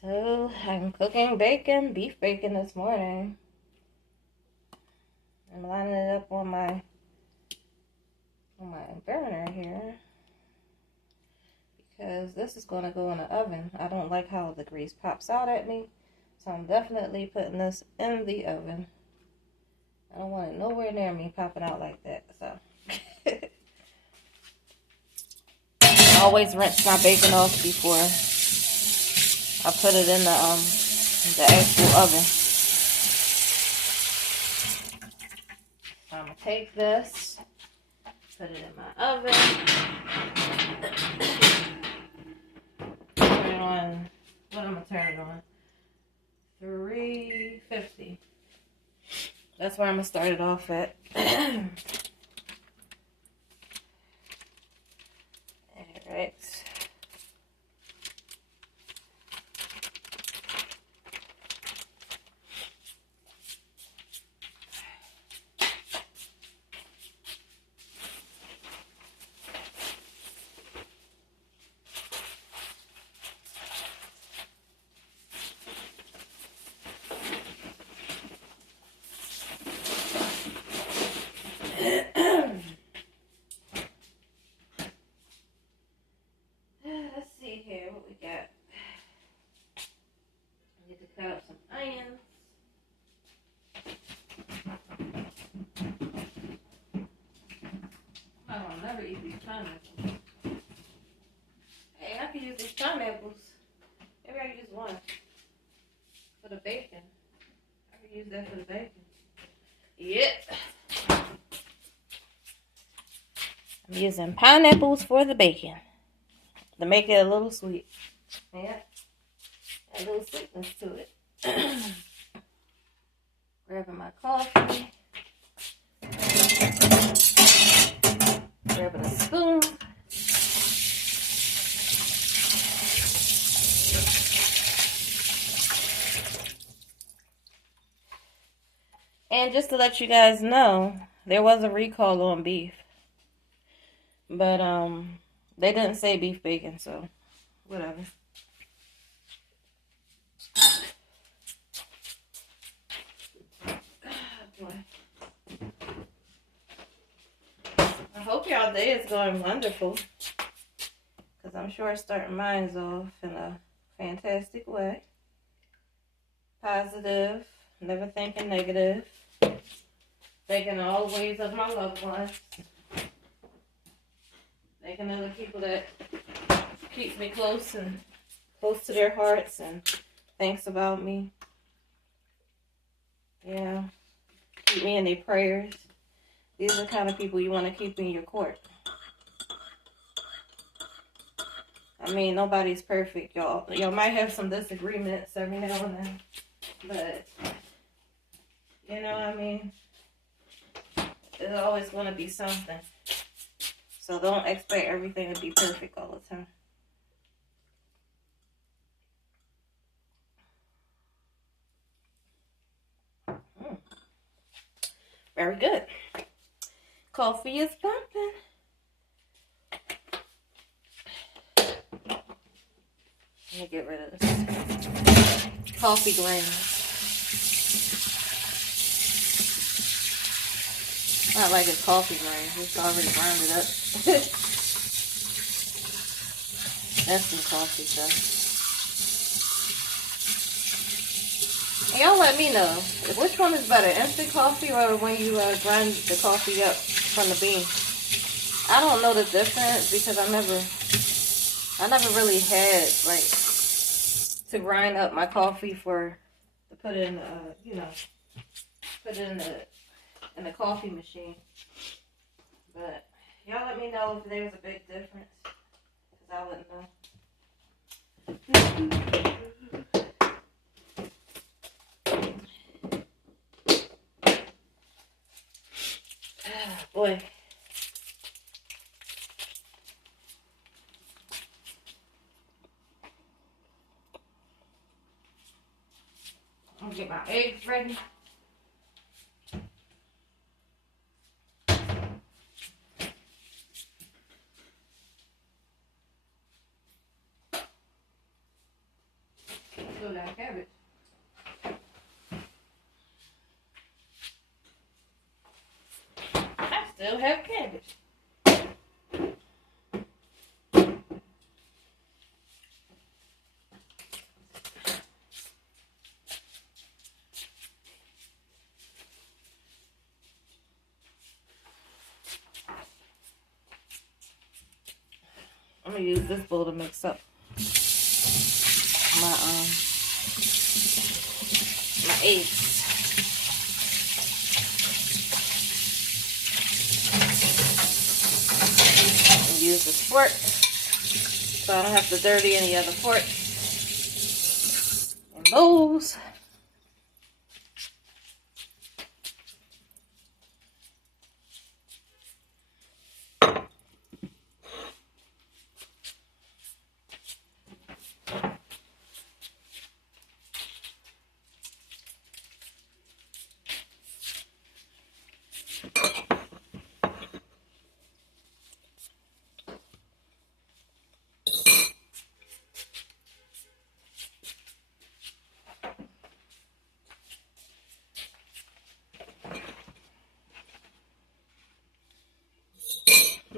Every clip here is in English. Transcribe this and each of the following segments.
So I'm cooking bacon, beef bacon this morning. I'm lining it up on my burner here because this is going to go in the oven. I don't like how the grease pops out at me, so I'm definitely putting this in the oven. I don't want it nowhere near me popping out like that. So I always rinse my bacon off before I put it in the actual oven. So I'm gonna take this, put it in my oven, turn it on. What am I turning it on? 350. That's where I'm gonna start it off at. Alright. Let's see here what we got. I need to cut up some onions. I'll never eat these pineapples. Hey, I can use these pineapples. Maybe I can use one for the bacon. I can use that for the bacon. Yep. I'm using pineapples for the bacon to make it a little sweet. Yeah, a little sweetness to it. Grabbing my coffee. Grabbing a spoon. And just to let you guys know, there was a recall on beef. But they didn't say beef bacon, so whatever. I hope y'all day is going wonderful, because I'm sure it's starting mine off in a fantastic way. Positive, never thinking negative, thinking always of my loved ones, thinking of the people that keep me close and close to their hearts and thinks about me. Yeah, keep me in their prayers. These are the kind of people you want to keep in your court. I mean, nobody's perfect, y'all. Y'all might have some disagreements every now and then. But, you know what I mean? There's always going to be something. So don't expect everything to be perfect all the time. Very good. Coffee is pumping. Let me get rid of this coffee grounds. Not like it's coffee grounds. It's already grounded up. That's some coffee stuff. And y'all let me know, which one is better, instant coffee or when you grind the coffee up from the bean? I don't know the difference because I never really had like to grind up my coffee to put it in put it in the coffee machine. But y'all let me know if there's a big difference, because I wouldn't know. Boy. I'm gonna get my eggs ready. still got cabbage. I still have cabbage. I'm gonna use this bowl to mix up my eggs. And use this fork so I don't have to dirty any other forks and bowls.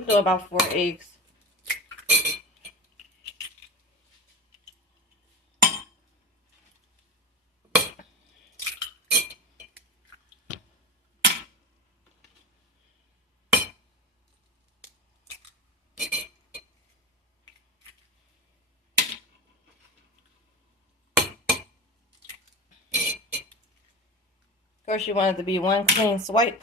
Do about 4 eggs. Of course, you want it to be one clean swipe.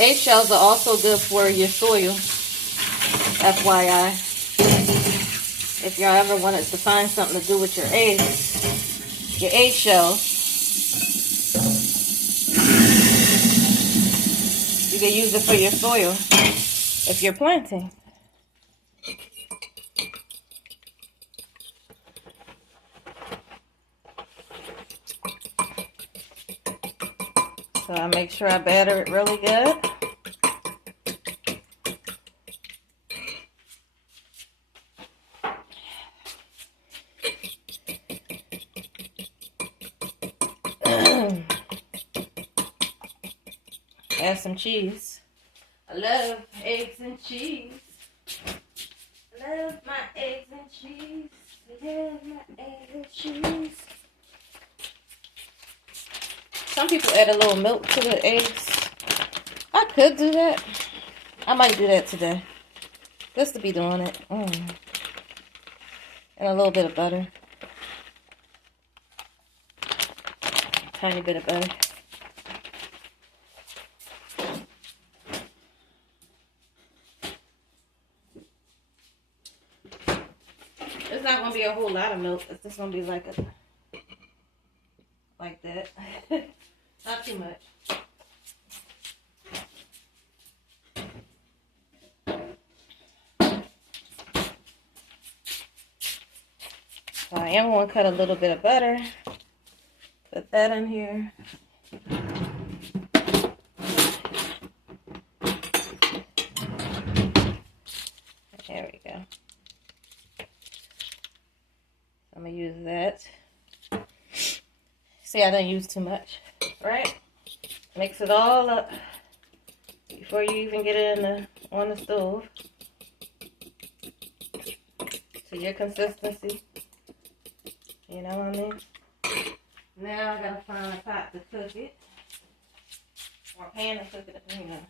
Eggshells are also good for your soil, FYI. If y'all ever wanted to find something to do with your eggshells, you can use it for your soil if you're planting. So I make sure I batter it really good. Add some cheese. I love eggs and cheese. I love my eggs and cheese. I love my eggs and cheese. Some people add a little milk to the eggs. I could do that. I might do that today. Just to be doing it. And a little bit of butter. Tiny bit of butter. It's not going to be a whole lot of milk. It's just going to be like that. Not too much. So I am going to cut a little bit of butter. Put that in here. There we go. I'm going to use that. See, I didn't use too much, right? Mix it all up before you even get it on the stove to your consistency. You know what I mean? Now I gotta find a pot to cook it, or a pan to cook it. You know.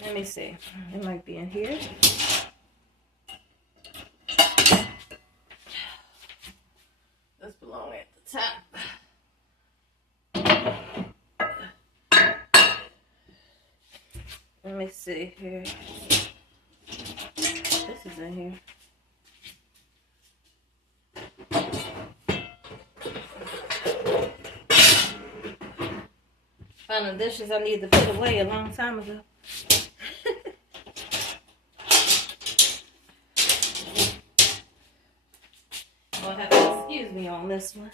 Let me see. It might be in here. This belongs at the top. Let me see here. This is in here. Found the dishes I need to put away a long time ago. You'll have to excuse me on this one.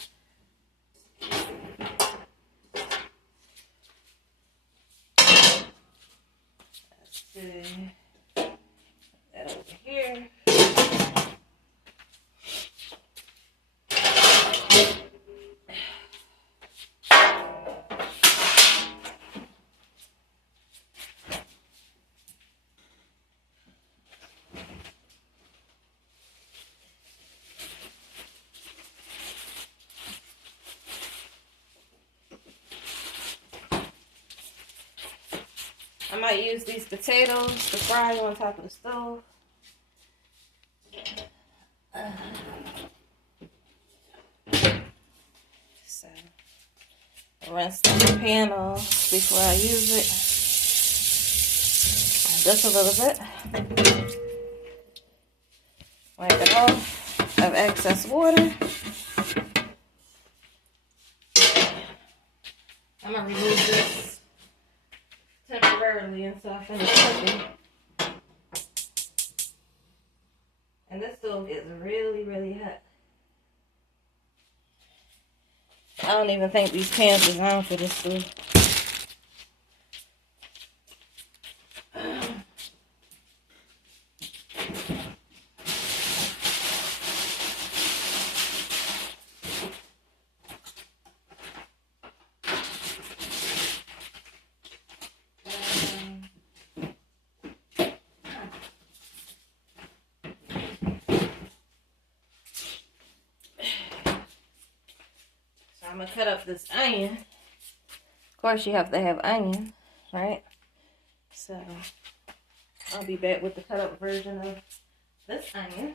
Let's see. Put that over here. might use these potatoes to fry on top of the stove. So, rinse the pan off before I use it. Just a little bit. Wipe it off of excess water. I'm going to remove this temporarily until I finish cooking. And this stove is really, really hot. I don't even think these pans are designed for this stove. I'm going to cut up this onion. Of course, you have to have onion, right? So, I'll be back with the cut up version of this onion.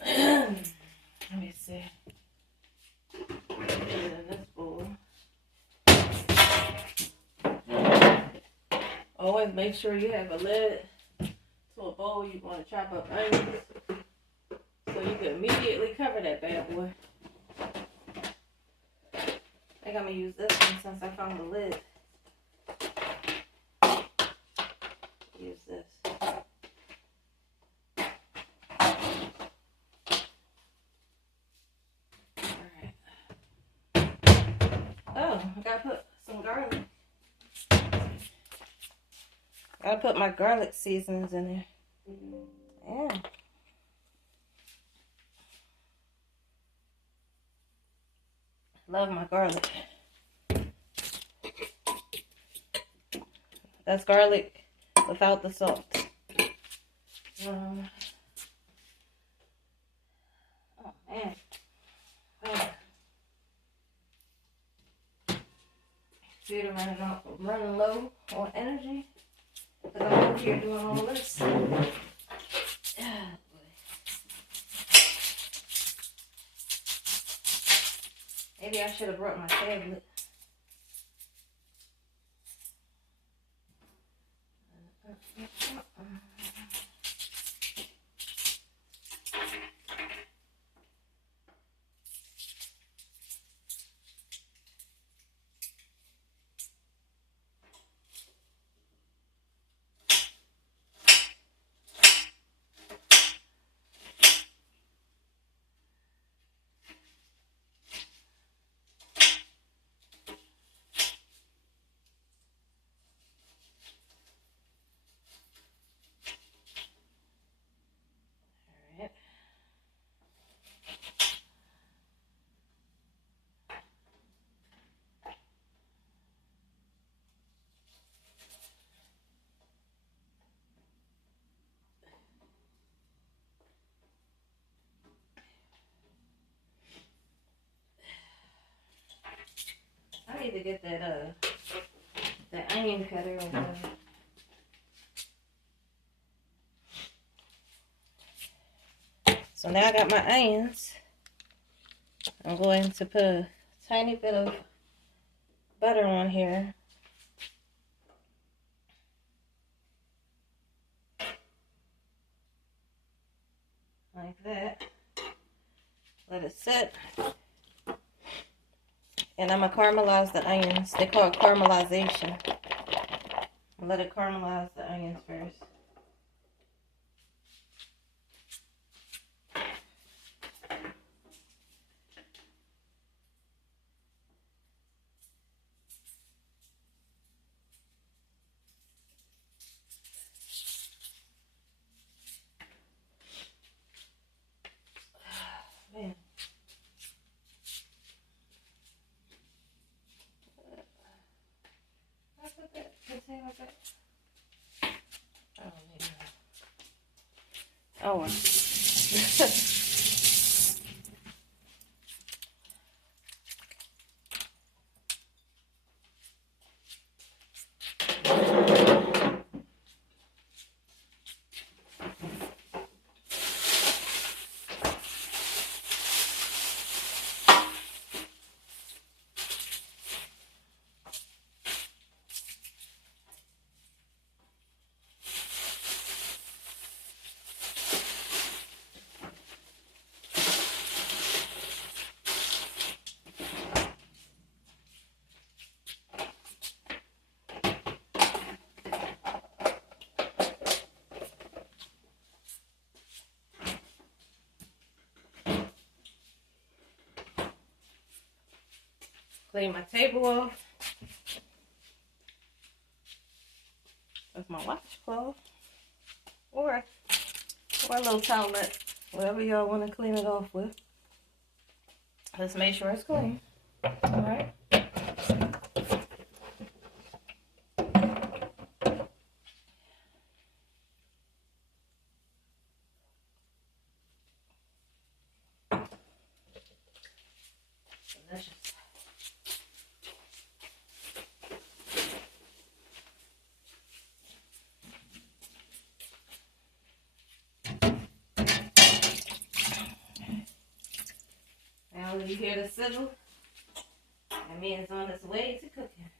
Let me see. Put it in this bowl. Always make sure you have a lid to a bowl you want to chop up onions. So you can immediately cover that bad boy. I think I'm going to use this one since I found the lid. Use this. Alright. Oh, I got to put some garlic. I gotta put my garlic seasonings in there. Yeah. Love my garlic. That's garlic without the salt. Oh man. Oh. See, I'm running low on energy. Because I'm over here doing all this. Maybe I should have brought my tablet. I need to get that onion cutter or whatever. So now I got my onions. I'm going to put a tiny bit of butter on here. Like that. Let it sit. And I'm going to caramelize the onions. They call it caramelization. Let it caramelize the onions first. Man. Oh, well. Clean my table off with my washcloth or a little towelette, whatever y'all want to clean it off with. Let's make sure it's clean. All right. Delicious. Now when you hear the sizzle, that means it's on its way to cooking.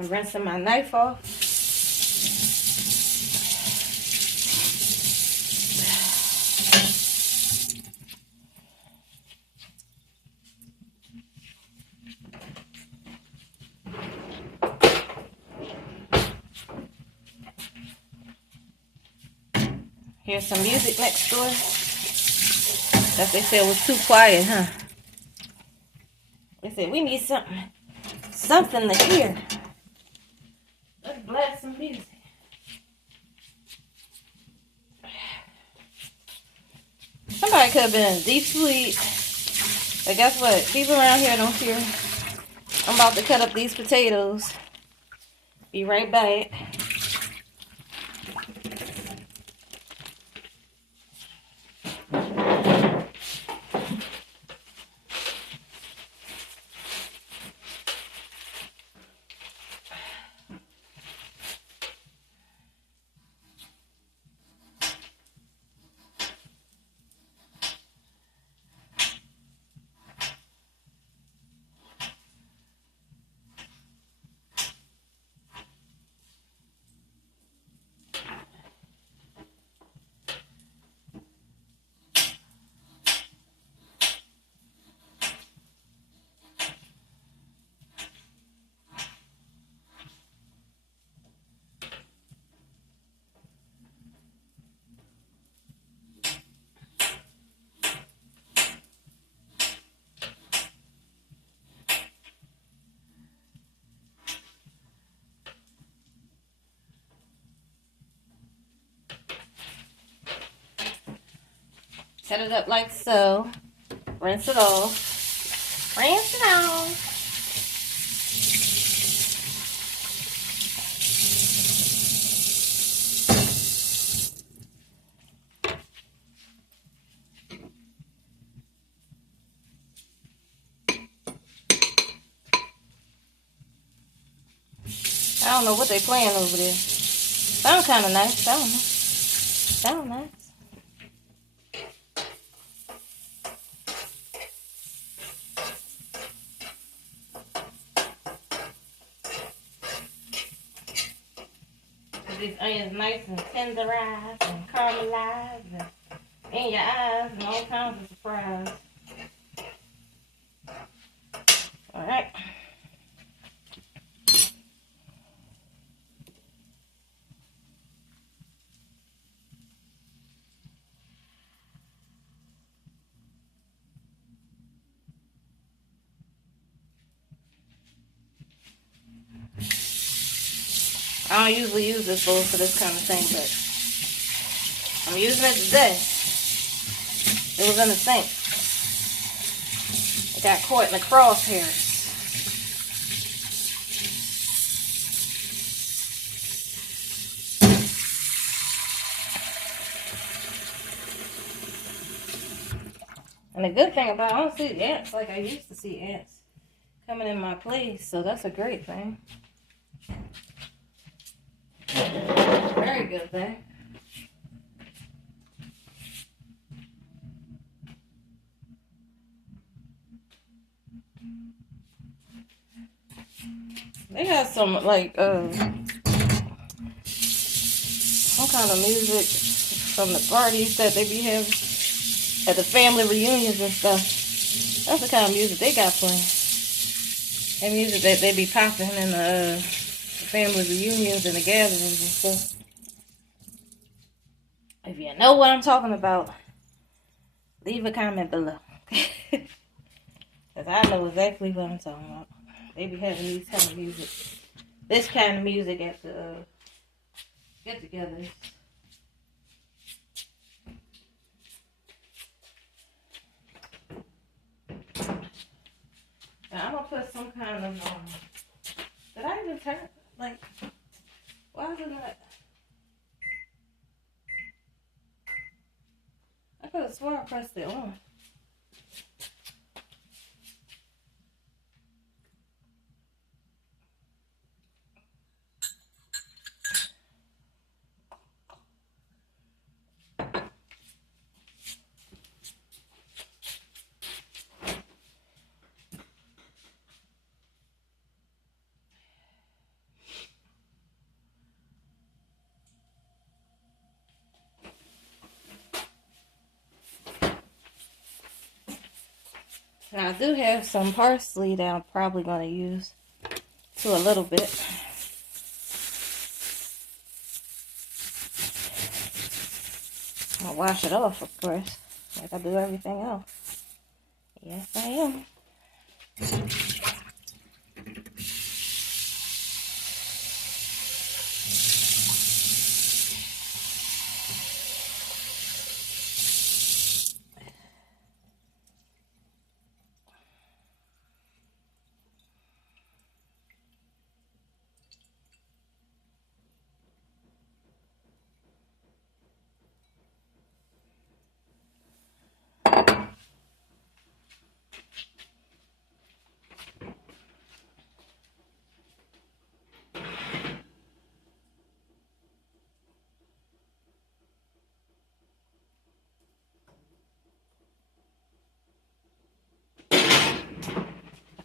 I'm rinsing my knife off. Here's some music next door. That they said was too quiet, huh? They said we need something to hear. Let's blast some music. Somebody could have been deep sleep. But guess what? People around here don't care. I'm about to cut up these potatoes. Be right back. Set it up like so. Rinse it off. Rinse it off. I don't know what they playing over there. Sound kind of nice. I don't know. Sound nice. These onions nice and tenderized and caramelized and in your eyes and all kinds of surprise. Alright. I don't usually use this bowl for this kind of thing, but I'm using it today. It was in the sink. It got caught in the crosshairs. And the good thing about it, I don't see ants like I used to see ants coming in my place, so that's a great thing. Very good thing. They got some like some kind of music from the parties that they be having at the family reunions and stuff. That's the kind of music they got playing. And music that they be popping in the family reunions and the gatherings and stuff. If you know what I'm talking about, leave a comment below. Because I know exactly what I'm talking about. They be having these kind of music. This kind of music at the get-togethers. Now I'm gonna put some kind of did I even turn like why is it not? I could have sworn I pressed it on. Now I do have some parsley that I'm probably going to use to a little bit. I'll wash it off, of course, like I do everything else. Yes, I am.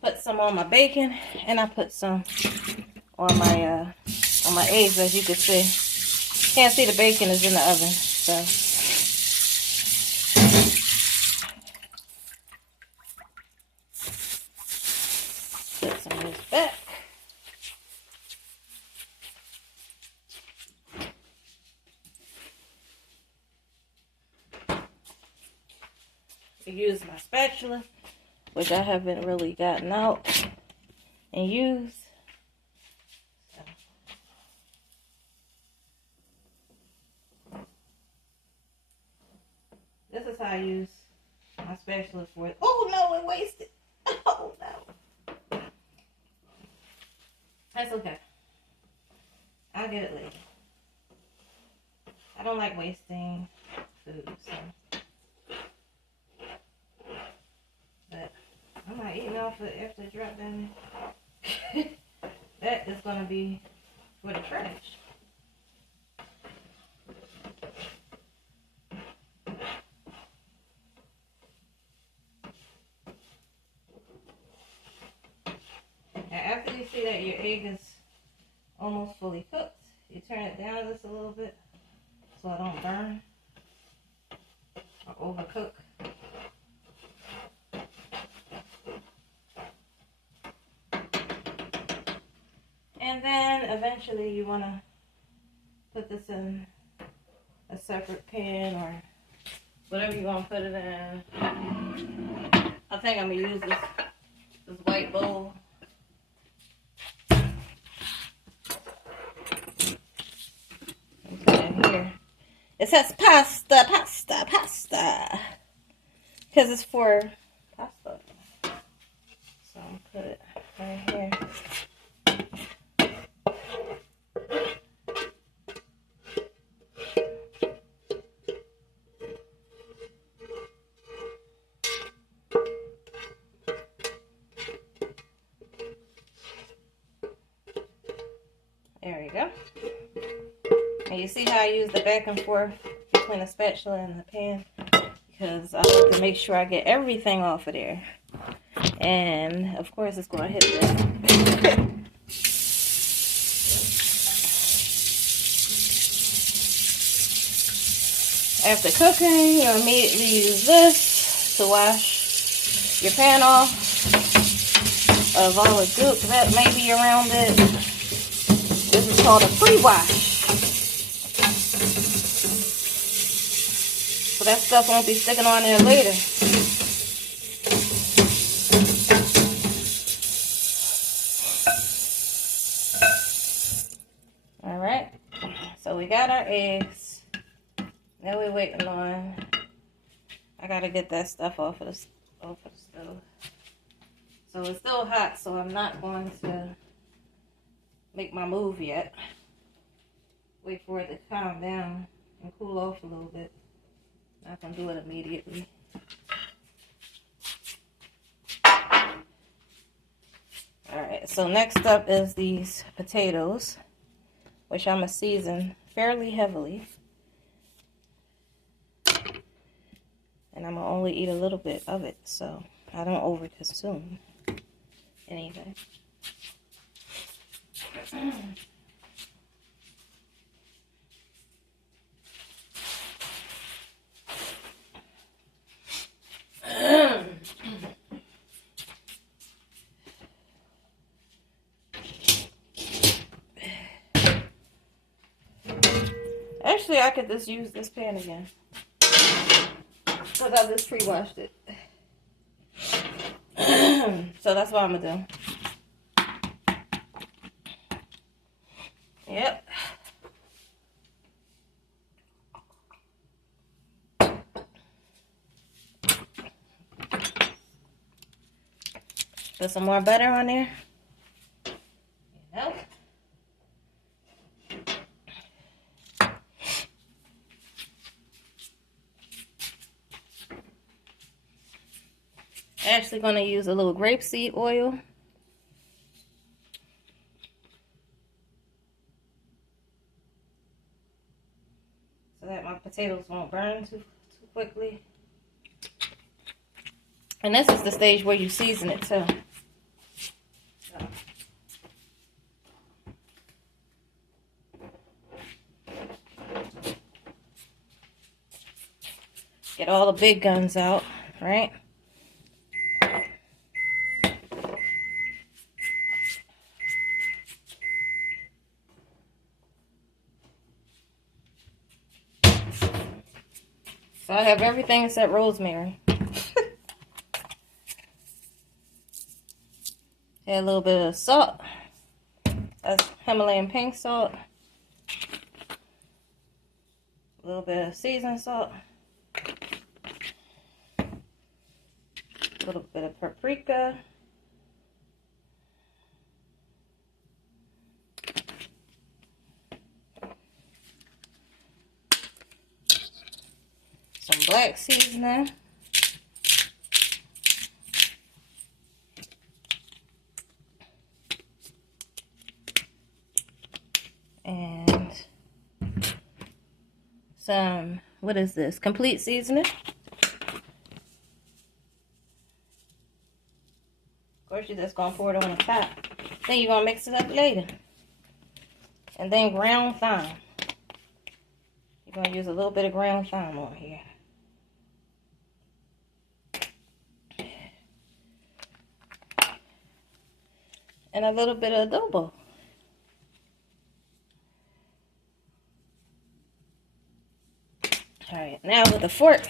Put some on my bacon, and I put some on my eggs, as you can see. Can't see the bacon is in the oven, so. Put some of this back. Use my spatula, which I haven't really gotten out and used. This is how I use my spatula for it. Oh no, it wasted. Oh no. That's okay. I'll get it later. I don't like wasting food, so. But I'm not eating off it after it dropped down there. That is going to be for the trash. Now after you see that your egg is almost fully cooked, you turn it down just a little bit so it don't burn or overcook. And then eventually you want to put this in a separate pan or whatever you want to put it in. I think I'm going to use this white bowl. Here. It says pasta, pasta, pasta. Because it's for pasta. So I'm going to put it right here. go. And you see how I use the back and forth between the spatula and the pan? Because I like to make sure I get everything off of there. And of course it's going to hit this. After cooking, you'll immediately use this to wash your pan off of all the goop that may be around it. This is called a pre-wash. So that stuff won't be sticking on there later. Alright, so we got our eggs. Now we're waiting on, I gotta get that stuff off of the stove. So it's still hot, so I'm not going to make my move yet. Wait for it to calm down and cool off a little bit. Not gonna do it immediately. Alright, so next up is these potatoes, which I'm gonna season fairly heavily. And I'm gonna only eat a little bit of it, so I don't over consume anything. Actually, I could just use this pan again, because I just pre-washed it. So that's what I'm gonna do. Yep. Put some more butter on there. Yep. Actually going to use a little grapeseed oil. So that my potatoes won't burn too quickly. And this is the stage where you season it too. So. Get all the big guns out, right? So I have everything except rosemary. Add a little bit of salt. That's Himalayan pink salt. A little bit of seasoned salt. A little bit of paprika. Some black seasoning. And some, what is this? Complete seasoning. Of course, you're just gonna pour it on the top. Then you're gonna mix it up later. And then ground thyme. You're gonna use a little bit of ground thyme on here. And a little bit of adobo. Alright, now with a fork,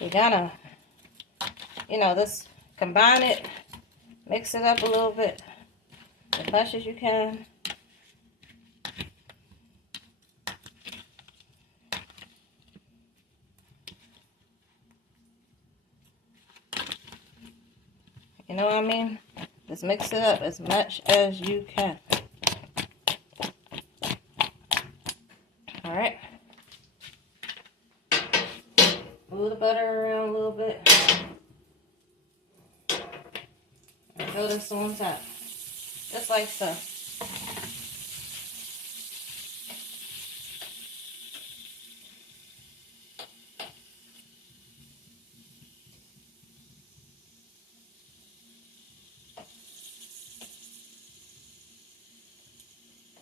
you gotta, just combine it, mix it up a little bit, as much as you can. You know what I mean? Just mix it up as much as you can. Alright. Move the butter around a little bit. And throw this on top. Just like so.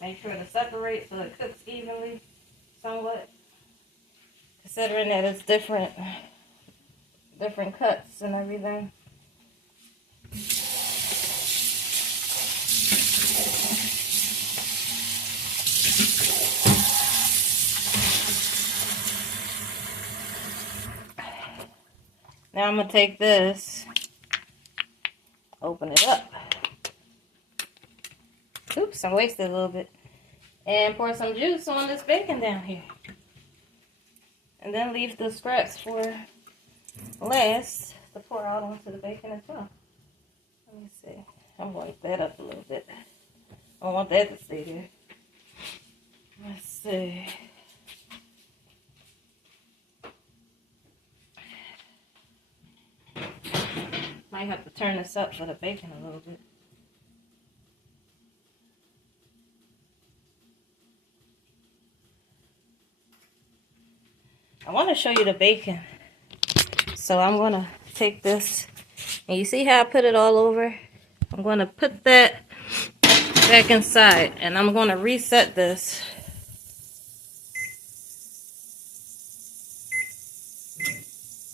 Make sure to separate so it cooks evenly, somewhat. Considering that it's different cuts and everything. Now I'm going to take this, open it up. Oops, I wasted a little bit. And pour some juice on this bacon down here. And then leave the scraps for last to pour out onto the bacon as well. Let me see. I'm going to lift that up a little bit. I don't want that to stay there. Let's see. Might have to turn this up for the bacon a little bit. I want to show you the bacon. So I'm going to take this, and you see how I put it all over? I'm going to put that back inside, and I'm going to reset this.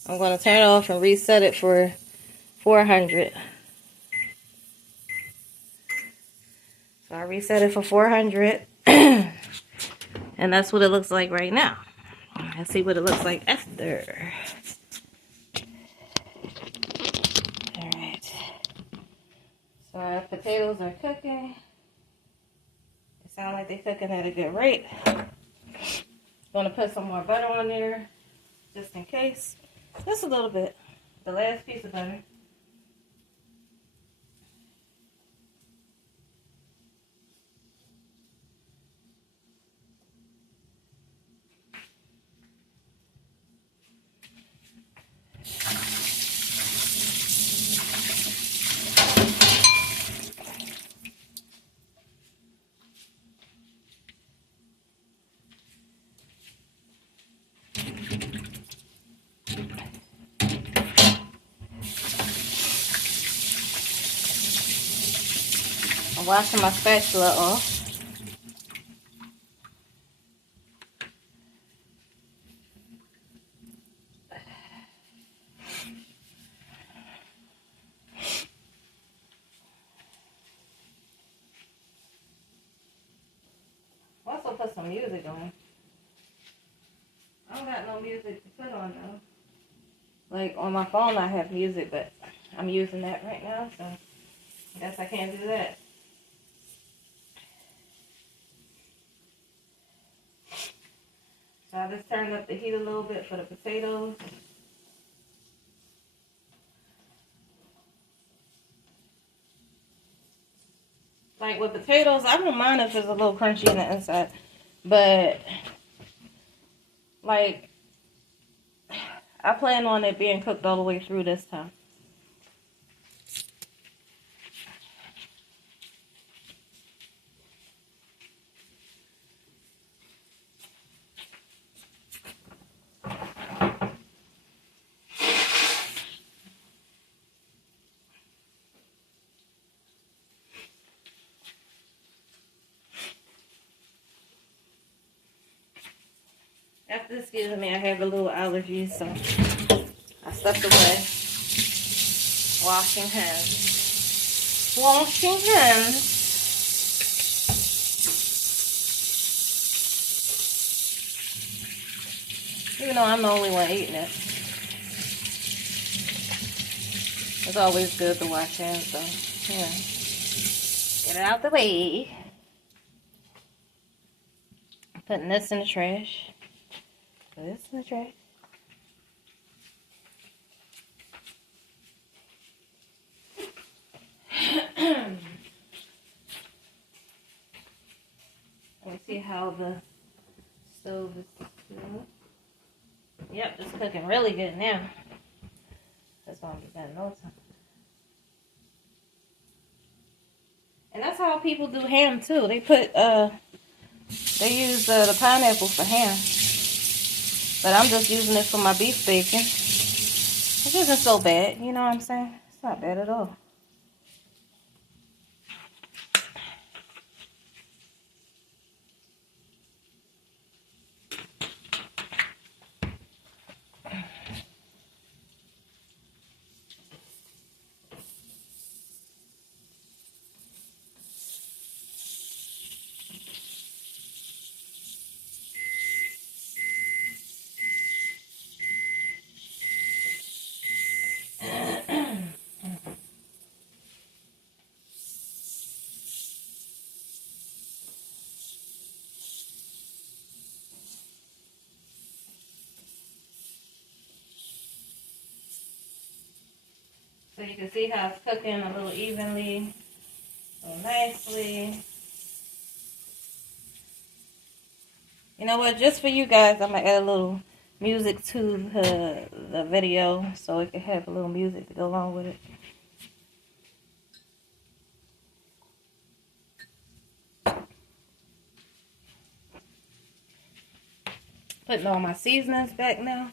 I'm going to turn it off and reset it for 400. So I reset it for 400, and that's what it looks like right now. Let's see what it looks like after. Alright. So our potatoes are cooking. They sound like they're cooking at a good rate. Gonna put some more butter on there, just in case. Just a little bit. The last piece of butter. I'm washing my spatula off. Also put some music on. I don't got no music to put on though. Like on my phone I have music, but I'm using that right now, so I guess I can't do that. So I just turned up the heat a little bit for the potatoes. Like with potatoes, I don't mind if it's a little crunchy on the inside. But, like, I plan on it being cooked all the way through this time. After this gives me, I have a little allergy, so I stepped away. Washing hands. Washing hands. Even though I'm the only one eating it. It's always good to wash hands, so, yeah. Get it out the way. Putting this in the trash. Put this in the trash. Let me see how the stove is doing. Yep, it's cooking really good now. That's gonna be done in no time. And that's how people do ham too. They put they use the pineapple for ham. But I'm just using it for my beef bacon. It isn't so bad, you know what I'm saying? It's not bad at all. So you can see how it's cooking a little evenly, a little nicely. You know what? Just for you guys, I'm going to add a little music to the video so it can have a little music to go along with it. Putting all my seasonings back now.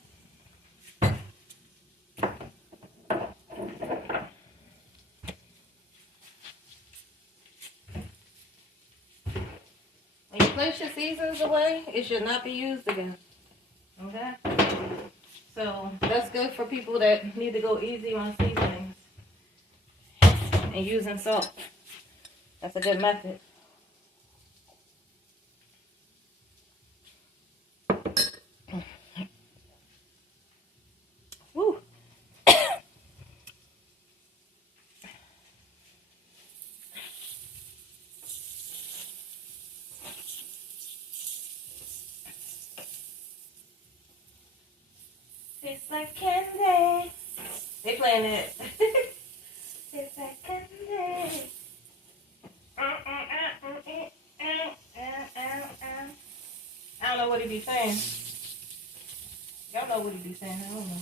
When you place your seasonings away, it should not be used again. Okay? So that's good for people that need to go easy on seasonings and using salt. That's a good method. Woo. Tastes like candy. They playing it. Tastes like candy. I don't know what he be saying. Y'all know what he be saying. I don't know.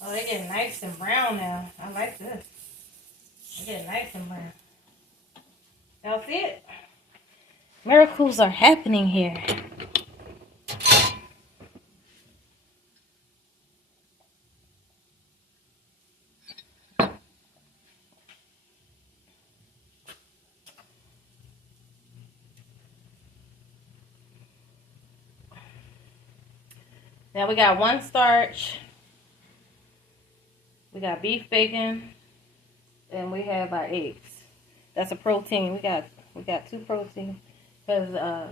Oh, they getting nice and brown now. I like this. They getting nice and brown. Y'all see it? Miracles are happening here. Now we got one starch. We got beef bacon. And we have our eggs. That's a protein. We got 2 proteins. Because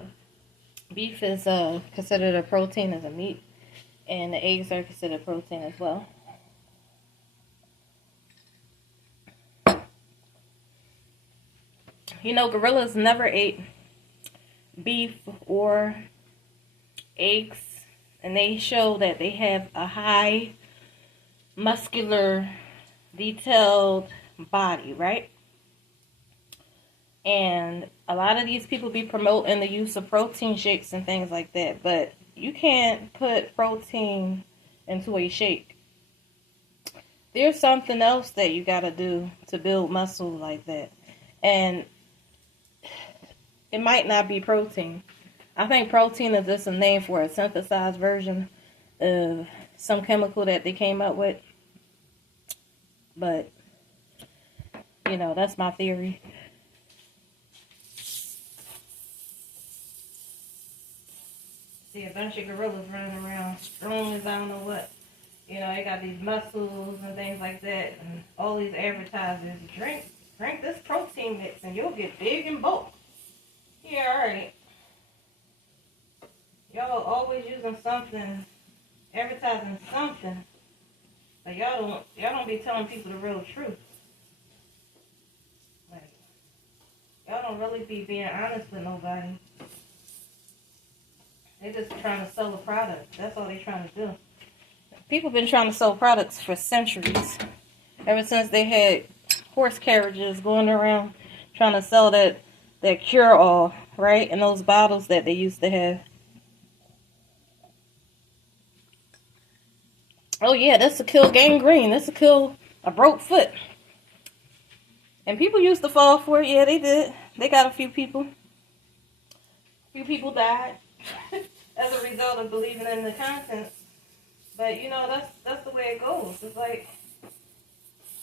beef is considered a protein as a meat. And the eggs are considered protein as well. You know, gorillas never ate beef or eggs. And they show that they have a high muscular, detailed body, right? And a lot of these people be promoting the use of protein shakes and things like that. But you can't put protein into a shake. There's something else that you got to do to build muscle like that. And it might not be protein. I think protein is just a name for a synthesized version of some chemical that they came up with. But, you know, that's my theory. See a bunch of gorillas running around strong as I don't know what. You know, they got these muscles and things like that. And all these advertisers, drink this protein mix and you'll get big and bulk. Yeah, alright. Y'all always using something, advertising something, but y'all don't be telling people the real truth. Like, y'all don't really be being honest with nobody. They just trying to sell a product. That's all they trying to do. People been trying to sell products for centuries. Ever since they had horse carriages going around trying to sell that cure-all, right? And those bottles that they used to have. Oh yeah, that's to kill gangrene. That's to kill a broke foot. And people used to fall for it. Yeah, they did. They got a few people. A few people died as a result of believing in the content. But you know, that's the way it goes. It's like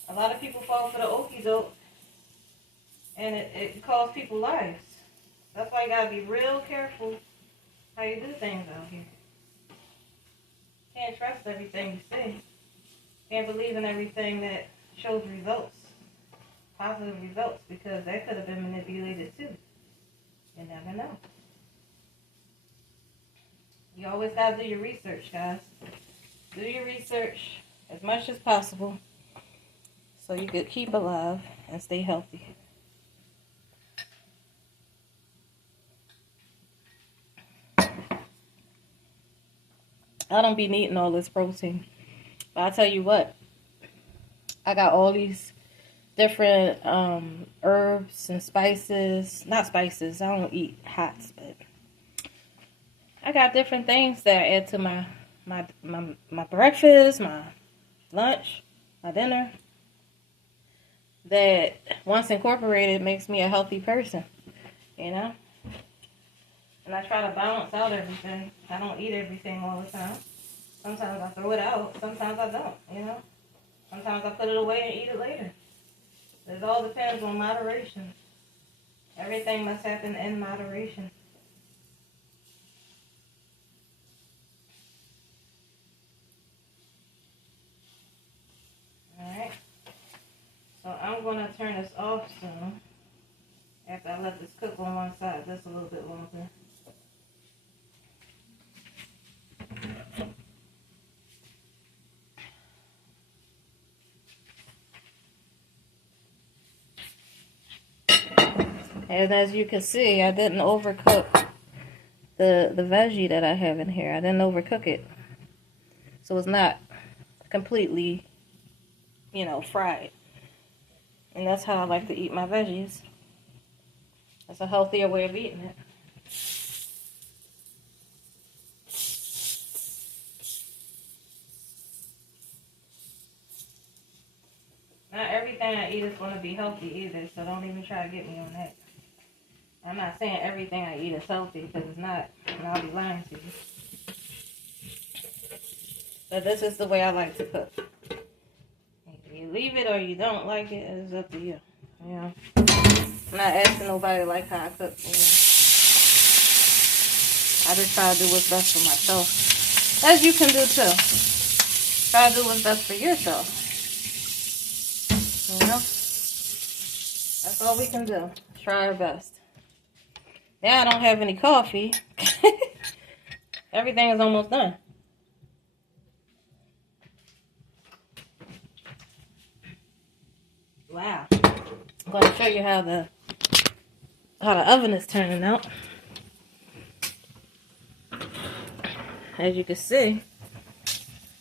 a lot of people fall for the okie doke, and it costs people lives. That's why you gotta be real careful how you do things out here. Can't trust everything you see. Can't believe in everything that shows results, positive results, because that could have been manipulated too. You never know. You always gotta do your research, guys. Do your research. as much as possible so you could keep alive and stay healthy. I don't be needing all this protein. But I tell you what, I got all these different herbs and spices. Not spices, I don't eat hots, but I got different things that I add to my breakfast, my lunch, my dinner, that once incorporated makes me a healthy person, you know? And I try to balance out everything. I don't eat everything all the time. Sometimes I throw it out. Sometimes I don't, you know? Sometimes I put it away and eat it later. It all depends on moderation. Everything must happen in moderation. Alright. So I'm going to turn this off soon. After I let this cook on one side just a little bit longer. And as you can see, I didn't overcook the veggie that I have in here. I didn't overcook it. So it's not completely, you know, fried. And that's how I like to eat my veggies. That's a healthier way of eating it. Not everything I eat is going to be healthy either, so don't even try to get me on that. I'm not saying everything I eat is healthy, because it's not, and I'll be lying to you. But this is the way I like to cook. You leave it or you don't like it, it's up to you. You know, I'm not asking nobody to like how I cook. You know? I just try to do what's best for myself. As you can do too. Try to do what's best for yourself. You know? That's all we can do. Try our best. Now I don't have any coffee. Everything is almost done. Wow. I'm going to show you how the oven is turning out. As you can see,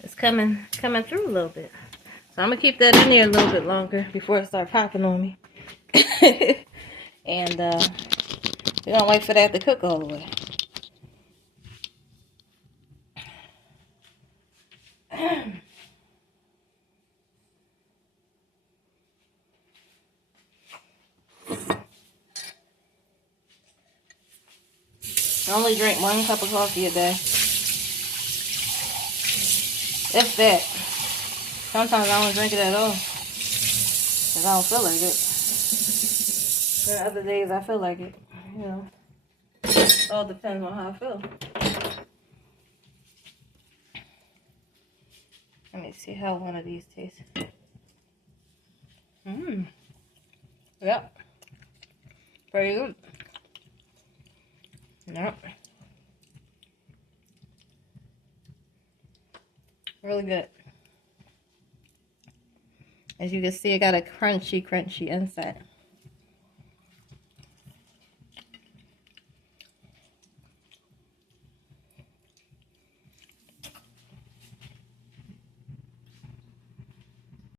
it's coming through a little bit. So I'm going to keep that in there a little bit longer before it starts popping on me. And we're going to wait for that to cook all the way. I only drink 1 cup of coffee a day. If that. Sometimes I don't drink it at all. Because I don't feel like it. Then other days I feel like it. You know. It all depends on how I feel. Let me see how one of these tastes. Yep. Pretty good. Yep. Really good. As you can see, it got a crunchy inside.